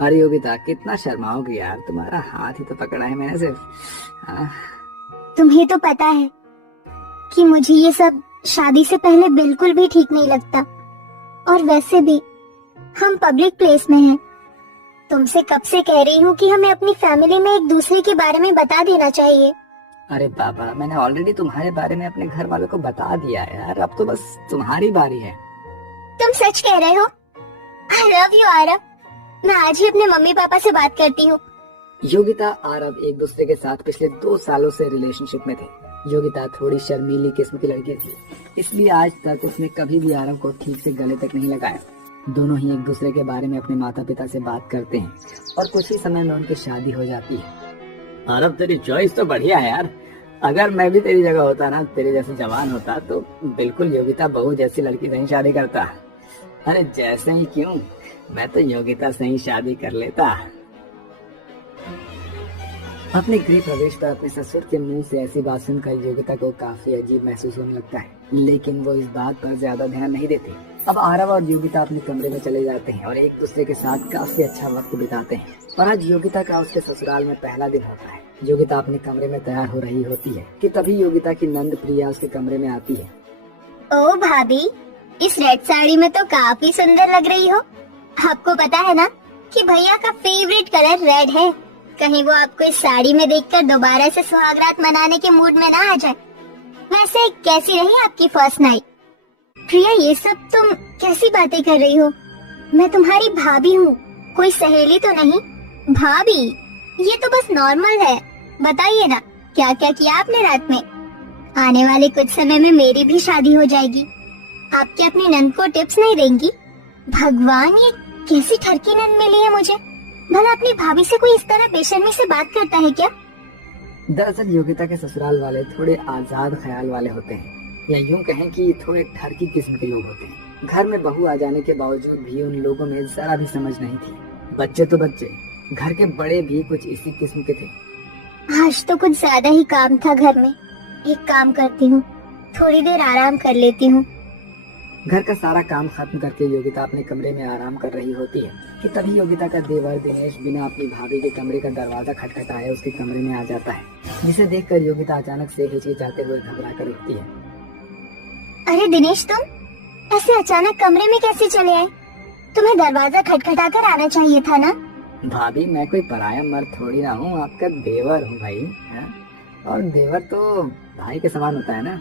अरे योगिता कितना शर्माओगी यार, तुम्हारा हाथ ही तो पकड़ा है मैंने सिर्फ। हाँ। तुम्हें तो पता है कि मुझे ये सब शादी से पहले बिल्कुल भी ठीक नहीं लगता। और वैसे भी हम पब्लिक प्लेस में हैं। तुमसे कब से कह रही हूँ कि हमें अपनी फैमिली में एक दूसरे के बारे में बता देना चाहिए। अरे बाबा, मैंने ऑलरेडी तुम्हारे बारे में अपने घर वालों को बता दिया है यार, अब तो बस तुम्हारी बारी है। तुम सच कह रहे हो? I love you Aarav. मैं आज ही अपने मम्मी पापा से बात करती हूँ। योगिता आरव एक दूसरे के साथ पिछले 2 सालों से रिलेशनशिप में थे। योगिता थोड़ी शर्मीली किस्म की लड़की थी, इसलिए आज तक उसने कभी भी आरव को ठीक से गले तक नहीं लगाया। दोनों ही एक दूसरे के बारे में अपने माता पिता से बात करते हैं और कुछ ही समय में उनकी शादी हो जाती है। आरव तेरी चॉइस तो बढ़िया है यार। अगर मैं भी तेरी जगह होता ना, तेरे जैसे जवान होता तो बिल्कुल योगिता बहू जैसी लड़की से ही शादी करता। अरे जैसे ही क्यों, मैं तो योगिता से ही शादी कर लेता। अपने गृह प्रवेश पर अपने ससुर के मुंह से ऐसी बात सुनकर योगिता को काफी अजीब महसूस होने लगता है, लेकिन वो इस बात पर ज्यादा ध्यान नहीं देती। अब आरव और योगिता अपने कमरे में चले जाते हैं और एक दूसरे के साथ काफी अच्छा वक्त बिताते हैं। और आज योगिता का उसके ससुराल में पहला दिन होता है। योगिता अपने कमरे में तैयार हो रही होती है कि तभी योगिता की नंद प्रिया उसके कमरे में आती है। ओ भाभी, इस रेड साड़ी में तो काफी सुंदर लग रही हो। आपको पता है ना कि भैया का फेवरेट कलर रेड है। कहीं वो आपको इस साड़ी में देखकर दोबारा से सुहागरात मनाने के मूड में ना आ जाए। वैसे कैसी रही आपकी फर्स्ट नाइट? प्रिया, ये सब तुम कैसी बातें कर रही हो? मैं तुम्हारी भाभी हूँ, कोई सहेली तो नहीं। भाभी, ये तो बस नॉर्मल है। बताइए ना, क्या क्या किया आपने रात में? आने वाले कुछ समय में मेरी भी शादी हो जाएगी। आप क्या अपनी नंद को टिप्स नहीं देंगी? भगवान, ये कैसी ठरकी नंद मिली है मुझे। भला अपनी भाभी से कोई इस तरह बेशर्मी से बात करता है क्या? दरअसल योगिता के ससुराल वाले थोड़े आजाद ख्याल वाले होते हैं, या यूं कहें कि थोड़े ठरकी किस्म के लोग होते हैं। घर में बहू आ जाने के बावजूद भी उन लोगों में जरा भी समझ नहीं थी। बच्चे तो बच्चे, घर के बड़े भी कुछ इसी किस्म के थे। आज तो कुछ ज्यादा ही काम था घर में। एक काम करती हूँ, थोड़ी देर आराम कर लेती हूँ। घर का सारा काम खत्म करके योगिता अपने कमरे में आराम कर रही होती है कि तभी योगिता का देवर दिनेश बिना अपनी भाभी के कमरे का दरवाजा खटखटाए उसके कमरे में आ जाता है, जिसे देखकर योगिता अचानक से हिचकिचाते हुए घबरा कर उठती है। अरे दिनेश, तुम ऐसे अचानक कमरे में कैसे चले आए? तुम्हें दरवाजा खटखटा कर आना चाहिए था ना। भाभी, मैं कोई पराया मर्द थोड़ी ना हूँ, आपका देवर हूँ भाई। है? और देवर तो भाई के समान होता है ना।